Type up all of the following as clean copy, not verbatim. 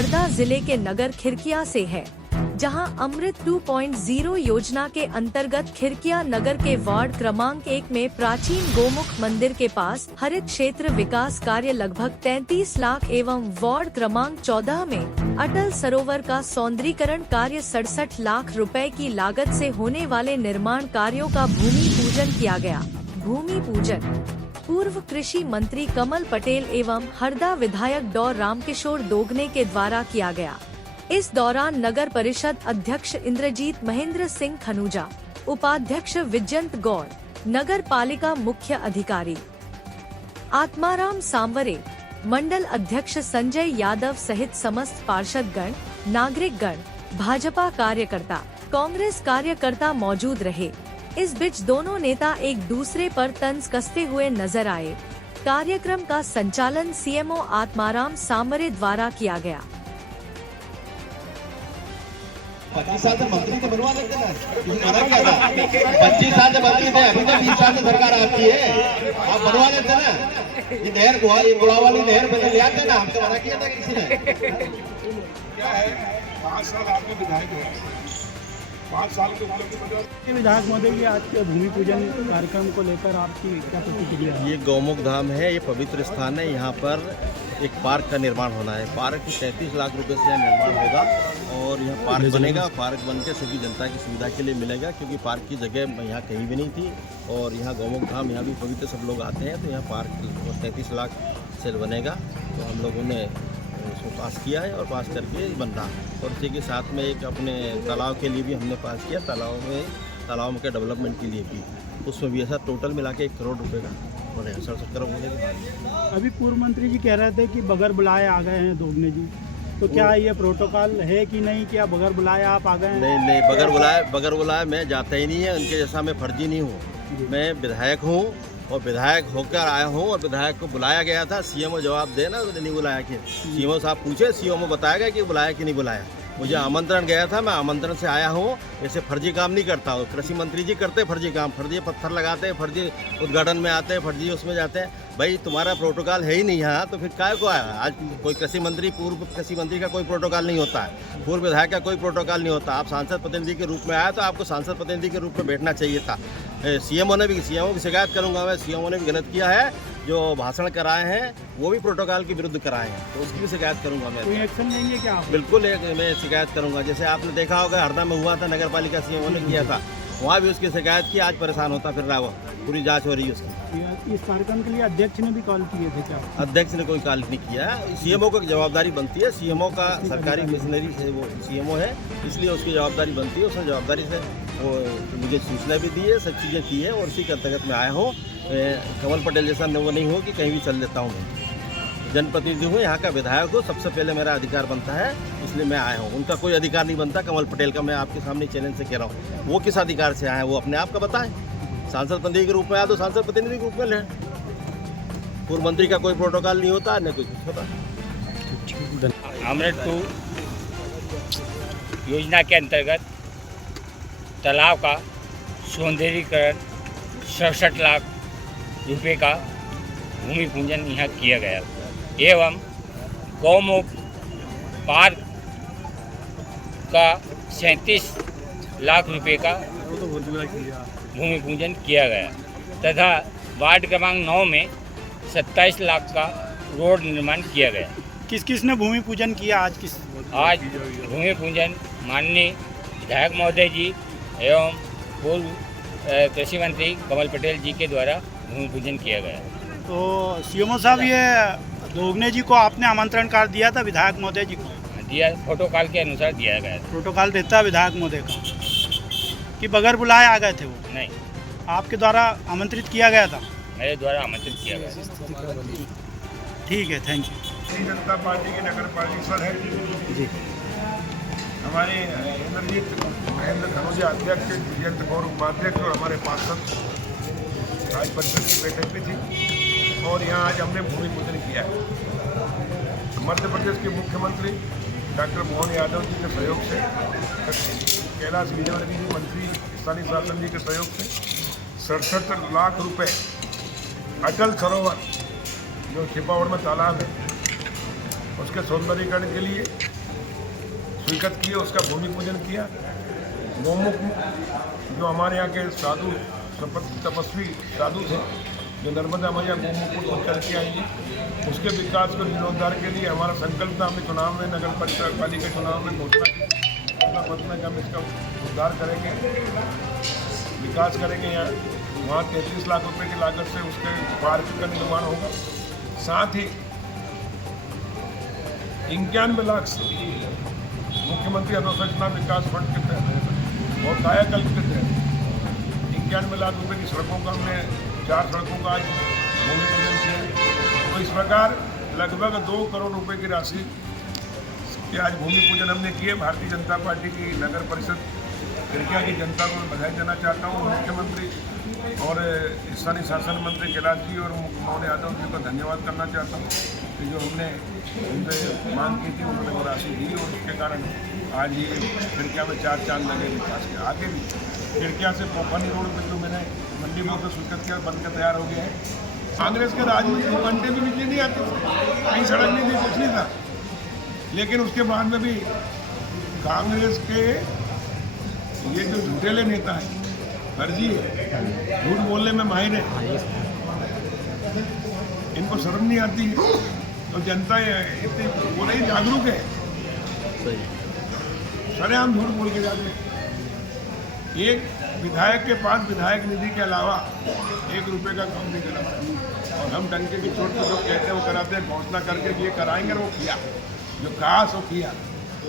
हरदा जिले के नगर खिरकिया से है, जहां अमृत 2.0 योजना के अंतर्गत खिरकिया नगर के वार्ड क्रमांक 1 में प्राचीन गोमुख मंदिर के पास हरित क्षेत्र विकास कार्य लगभग 33 लाख एवं वार्ड क्रमांक 14 में अटल सरोवर का सौंदर्यीकरण कार्य 67 लाख रुपए की लागत से होने वाले निर्माण कार्यों का भूमि पूजन किया गया। भूमि पूजन पूर्व कृषि मंत्री कमल पटेल एवं हरदा विधायक डॉ रामकिशोर दोगने के द्वारा किया गया। इस दौरान नगर परिषद अध्यक्ष इंद्रजीत महेंद्र सिंह खनूजा, उपाध्यक्ष विजयंत गौड़, नगर पालिका मुख्य अधिकारी आत्माराम सांवरे, मंडल अध्यक्ष संजय यादव सहित समस्त पार्षदगण, नागरिकगण, भाजपा कार्यकर्ता, कांग्रेस कार्यकर्ता मौजूद रहे। इस बीच दोनों नेता एक दूसरे पर तंज कसते हुए नजर आए। कार्यक्रम का संचालन सीएमओ आत्माराम सांवरे द्वारा किया गया। 25 साल से मंत्री तो बनवा लेते ना, मना क्या था? 25 साल से मंत्री थे, अभी तो 20 साल से सरकार आती है, आप बनवा लेते ना। ये नहर गोवा वाली नहर बदल ले आते ना, हमसे मना किया था किसी ने? क्या है 5 साल आपने विधायक है, 5 साल के विधायक महोदय जी, आज के भूमि पूजन कार्यक्रम को लेकर आपकी क्या प्रतिक्रिया है? ये गौमुख धाम है, ये पवित्र स्थान है। यहाँ पर एक पार्क का निर्माण होना है। पार्क की 33 लाख रुपए से यहाँ निर्माण होगा और यहाँ पार्क बनेगा। पार्क बन के सभी जनता की सुविधा के लिए मिलेगा, क्योंकि पार्क की जगह यहाँ कहीं भी नहीं थी। और यहाँ गौमुख धाम, यहाँ भी पवित्र सब लोग आते हैं, तो यहाँ पार्क 33 लाख से बनेगा। तो हम लोगों ने उसको पास किया है और पास करके बन रहा है। और इसी के साथ में एक अपने तालाब के लिए भी हमने पास किया, तालाब के डेवलपमेंट के लिए भी, उसमें भी ऐसा टोटल मिला के 1 करोड़ रुपये का बनेगा, 67 करोड़ होने के बाद। अभी पूर्व मंत्री जी कह रहे थे कि बगैर बुलाए आ गए हैं दोगने जी, तो क्या ये प्रोटोकॉल है कि नहीं? क्या बगैर बुलाए आप आ गए हैं? नहीं, बगैर बुलाए मैं जाता ही नहीं है। उनके जैसा मैं फर्जी नहीं हूँ। मैं विधायक हूँ और विधायक होकर आया हूँ और विधायक को बुलाया गया था। सीएमओ जवाब देना, तो नहीं बुलाया कि सीएमओ साहब पूछे, सीएमओ बताएगा कि बुलाया कि नहीं बुलाया। मुझे आमंत्रण गया था, मैं आमंत्रण से आया हूँ। ऐसे फर्जी काम नहीं करता हूँ। कृषि मंत्री जी करते फर्जी काम, फर्जी पत्थर लगाते हैं, फर्जी उद्घाटन में आते हैं, फर्जी उसमें जाते हैं। भाई तुम्हारा प्रोटोकॉल है ही नहीं यहाँ, तो फिर काय को आया? आज कोई कृषि मंत्री, पूर्व कृषि मंत्री का कोई प्रोटोकॉल नहीं होता है, पूर्व विधायक का कोई प्रोटोकॉल नहीं होता। आप सांसद प्रतिनिधि के रूप में आया तो आपको सांसद प्रतिनिधि के रूप में बैठना चाहिए था। सीएमओ की शिकायत करूँगा मैं। सीएमओ ने भी गलत किया है, जो भाषण कराए हैं वो भी प्रोटोकॉल के विरुद्ध कराए हैं, तो उसकी भी शिकायत करूंगा मैं। कोई एक्शन लेंगे क्या आप? बिल्कुल मैं शिकायत करूंगा। जैसे आपने देखा होगा हरदा में हुआ था, नगर पालिका सीएमओ ने किया था, वहाँ भी उसकी शिकायत की। आज परेशान होता फिर रहा वो, पूरी जांच हो रही है उसकी। इस कार्यक्रम के लिए अध्यक्ष ने भी कॉल किए थे क्या? अध्यक्ष ने कोई कॉल नहीं किया। सीएमओ को जवाबदारी बनती है। सीएमओ का सरकारी मिशनरी से वो सीएमओ है, इसलिए उसकी जवाबदारी बनती है। उसने जवाबदारी से वो मुझे सूचना भी दी है, सब चीज़ें की है और इसी के अंतर्गत मैं आया हूँ। कमल पटेल जैसा वो नहीं हो कि कहीं भी चल लेता हूँ। मैं जनप्रतिनिधि हूँ, यहाँ का विधायक हूँ, सबसे पहले मेरा अधिकार बनता है, इसलिए मैं आया हूँ। उनका कोई अधिकार नहीं बनता कमल पटेल का। मैं आपके सामने चैलेंज से कह रहा हूँ, वो किस अधिकार से आए, वो अपने आप का बताएं। सांसद प्रतिनिधि के रूप में आया तो सांसद प्रतिनिधि के रूप में लें। पूर्व मंत्री का कोई प्रोटोकॉल नहीं होता, न कोई कुछ होता। अमृत 2 योजना के अंतर्गत तालाब का सौंदर्यीकरण 67 लाख रुपये का भूमि पूजन यहाँ किया गया एवं गौमुख पार्क का 37 लाख रुपये का भूमि पूजन किया गया तथा वार्ड क्रमांक 9 में 27 लाख का रोड निर्माण किया गया। किस किस ने भूमि पूजन किया आज? आज भूमि पूजन माननीय विधायक महोदय जी एवं पूर्व कृषि मंत्री कमल पटेल जी के द्वारा भूमि पूजन किया गया। तो सीएमओ साहब, ये दोगने जी को आपने आमंत्रण कार्ड दिया था विधायक महोदय जी को? दिया, प्रोटोकॉल के अनुसार दिया गया। प्रोटोकॉल देता है विधायक महोदय का कि बगैर बुलाए आ गए थे वो? नहीं, आपके द्वारा आमंत्रित किया गया था? मेरे द्वारा आमंत्रित किया गया। ठीक है, thank you. Bharatiya Janata party के नगर पार्षद है जी, हमारे इंद्रजीत महेंद्र खनूजा अध्यक्ष, विजयंत गौड़ उपाध्यक्ष और हमारे पार्षद आज परिषद की बैठक में थी और यहाँ आज हमने भूमि पूजन किया है। मध्य प्रदेश के मुख्यमंत्री डॉक्टर मोहन यादव जी के सहयोग से, कैलाश विजयवर्गीय जी मंत्री स्थानीय शासन जी के सहयोग से 67 लाख रुपए अटल सरोवर जो छिपावड़ में तालाब है उसके सौंदर्यीकरण के लिए स्वीकृत किए, उसका भूमि पूजन किया। गोमुख जो हमारे यहाँ के साधु तपस्वी साधु थे, जो नर्मदा मैया गोमुख को करके आएंगे, उसके विकास को जीर्णोद्धार के लिए हमारा संकल्प था। हमने चुनाव में, नगर पालिका चुनाव में घोषणा की कि हम इसका उद्धार करेंगे, विकास करेंगे। यहाँ वहाँ 33 लाख रुपए की लागत से उसके पार्क का निर्माण होगा। साथ ही 91 लाख से मुख्यमंत्री अधोसंरचना विकास फंड के तहत और कायाकल्प के तहत 91 लाख रुपए की सड़कों का हमने 4 सड़कों का आज भूमि पूजन किया। तो इस प्रकार लगभग 2 करोड़ रुपए की राशि के आज भूमि पूजन हमने किए। भारतीय जनता पार्टी की नगर परिषद खिड़किया की जनता को मैं बधाई देना चाहता हूँ। मुख्यमंत्री और स्थानीय शासन मंत्री कैलाश जी और मोहन यादव जी को धन्यवाद करना चाहता हूँ कि जो हमने उनसे मांग की थी उन्होंने वो राशि दी और उसके कारण आज ये खिड़किया में 4 चांद लगे विकास के। आगे भी खिड़किया से पोखनी रोड पर जो मैंने मंडी बोर्ड से स्वीकृत किया बनकर तैयार हो गया है। कांग्रेस के राज में 2 घंटे भी बिजली नहीं आती, कहीं सड़क नहीं थी, कुछ नहीं था, लेकिन उसके बाद में भी कांग्रेस के ये जो झूठेले नेता हैं, फर्जी है, झूठ बोलने में माहिर है, इनको शर्म नहीं आती है। तो जनता इतनी वो नहीं जागरूक है, सरेआम झूठ बोल के जाते हैं। एक विधायक के पास विधायक निधि के अलावा 1 रुपये का काम नहीं करा, और हम डंके की चोट पर जो कहते हैं वो कराते हैं, घोषणा करके कि ये कराएंगे, वो किया, जो कहा सो किया।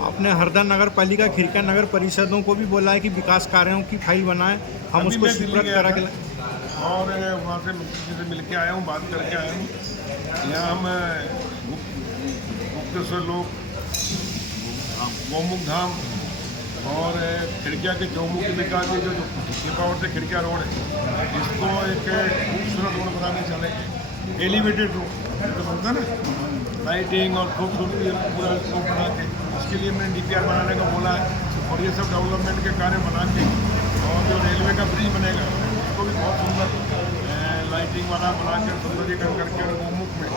आपने हरदा नगर पालिका, खिड़किया नगर परिषदों को भी बोला है कि विकास कार्यों की फाइल बनाएं, हम उसको स्वीकृत करा के और वहाँ से मंत्री से मिल के आया हूँ, बात करके आया हूँ। यहाँ हम गुप्तेश्वर लोक, गोमुख धाम और खिड़किया के चौमुखी विकास के जो छिपावट से खिड़किया रोड है, इसको एक खूबसूरत रोड बनाने चलेंगे, एलिवेटेड रोड तो बनता ना, लाइटिंग और खूबसूरती पूरा इसको बना के, इसके लिए मैंने DPR बनाने को बोला है। और ये सब डेवलपमेंट के कार्य बना के, और जो रेलवे का ब्रिज बनेगा उसको भी बहुत सुंदर लाइटिंग वाला बना के सुंदरीकरण करके और गोमुख में,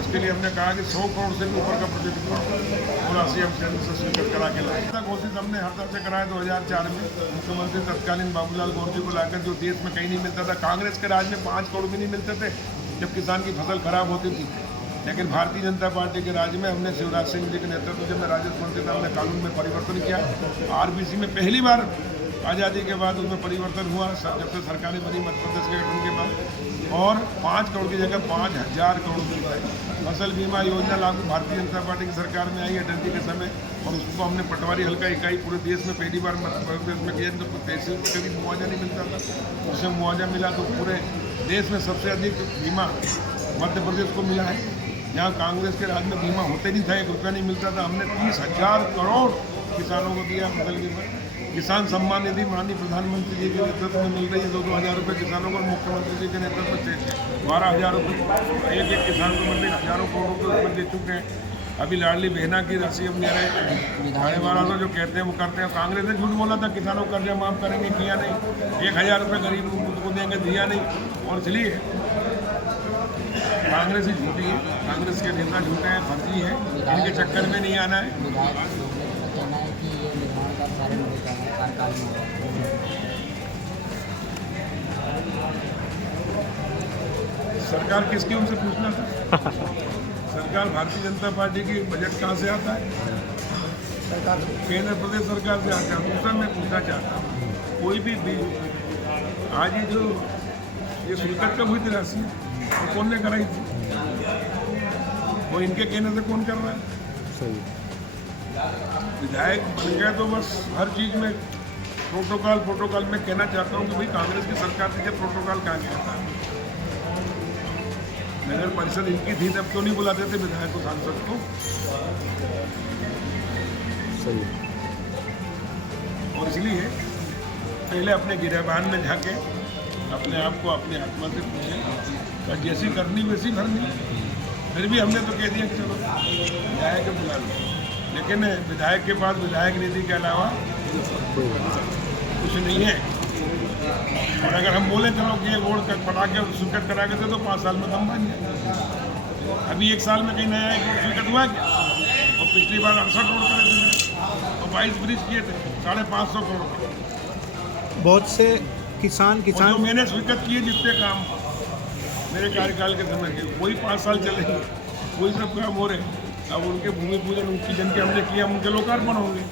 इसके लिए हमने कहा कि 100 करोड़ से भी ऊपर का प्रोजेक्ट और राशि हम केंद्र से स्वीकृत करा के लाए। घोषित हमने हरदा से कराया 2004 में, मुख्यमंत्री तत्कालीन बाबूलाल गौर जी को लाकर, जो देश में कहीं नहीं मिलता था। कांग्रेस के राज में 5 करोड़ भी नहीं मिलते थे जब किसान की फसल खराब होती थी, लेकिन भारतीय जनता पार्टी के राज्य में हमने शिवराज सिंह जी के नेतृत्व जब मैं राजस्व मंत्री था, हमने कानून में परिवर्तन किया। RBC में पहली बार आज़ादी के बाद उसमें परिवर्तन हुआ, जब से सरकारें बनी मध्य प्रदेश के गठन के बाद, और 5 करोड़ की जगह 5000 करोड़ मिल गए। फसल बीमा योजना लागू भारतीय जनता पार्टी की सरकार में आई अटल जी के समय, और उसको हमने पटवारी हल्का इकाई पूरे देश में पहली बार मध्य प्रदेश में किया। तो तहसील में कभी मुआवजा नहीं मिलता था, उससे मुआवजा मिला तो पूरे देश में सबसे अधिक बीमा मध्य प्रदेश को मिला है। जहाँ कांग्रेस के राज में बीमा होते नहीं था, 1 रुपया नहीं मिलता था, हमने 30,000 करोड़ किसानों को दिया फसल बीमा। किसान सम्मान निधि माननीय प्रधानमंत्री जी के नेतृत्व में मिल रही है, 2-2 हज़ार रुपये किसानों को, मुख्यमंत्री जी के नेतृत्व से 12,000 रुपये एक किसान को मिलते, हज़ारों करोड़ों के रुपये दे चुके हैं। अभी लाडली बहना की राशि हम दे रहे हैं, 12,500 जो कहते हैं वो करते हैं। कांग्रेस ने झूठ बोला था किसानों को कर्जा माफ करेंगे, किया नहीं। 1,000 रुपये गरीब को देंगे, दिया नहीं। और इसलिए कांग्रेस ही झूठी है, कांग्रेस के नेता झूठे हैं, फर्जी है, इनके चक्कर में नहीं आना है। सरकार किसकी, उनसे पूछना था। सरकार भारतीय जनता पार्टी की बजट कहाँ से आता है? केंद्र प्रदेश सरकार से आता है। दूसरा मैं पूछना चाहता हूँ, कोई भी आज ये जो ये स्वीकृत कब हुई थी राशि, तो कौन ने कराई थी? वो इनके कहने से कौन कर रहा है? विधायक बन गए तो बस हर चीज़ में प्रोटोकॉल में कहना चाहता हूँ कि भाई कांग्रेस की सरकार थी जब प्रोटोकॉल कहाँ गया था? नगर परिषद इनकी थी तब तो नहीं बुलाते थे विधायक को, सांसद को। और इसलिए पहले अपने गिरेबान में झांके, अपने आप को अपनी आत्मा से पूछे, और जैसी करनी वैसी भरनी। फिर भी हमने तो कह दिया कि चलो विधायक को बुला लो, लेकिन विधायक के पास विधायक निधि के अलावा कुछ नहीं है। और अगर हम बोले चलो कि ये रोड पटाखे स्वीकृत करा के तो 5 साल में दम बन जाए। अभी 1 साल में कहीं नया स्वीकृत हुआ क्या? और पिछली बार 68 रोड करे थे, और 22 ब्रिज किए थे 550 करोड़ के। बहुत से किसान और जो मैंने स्वीकृत किए जितने काम मेरे कार्यकाल के समय के वही 5 साल चलेंगे, वही सब काम हो रहे हैं। अब उनके भूमि पूजन उनकी जन के हमने किया, उनके लोकार्पण होंगे।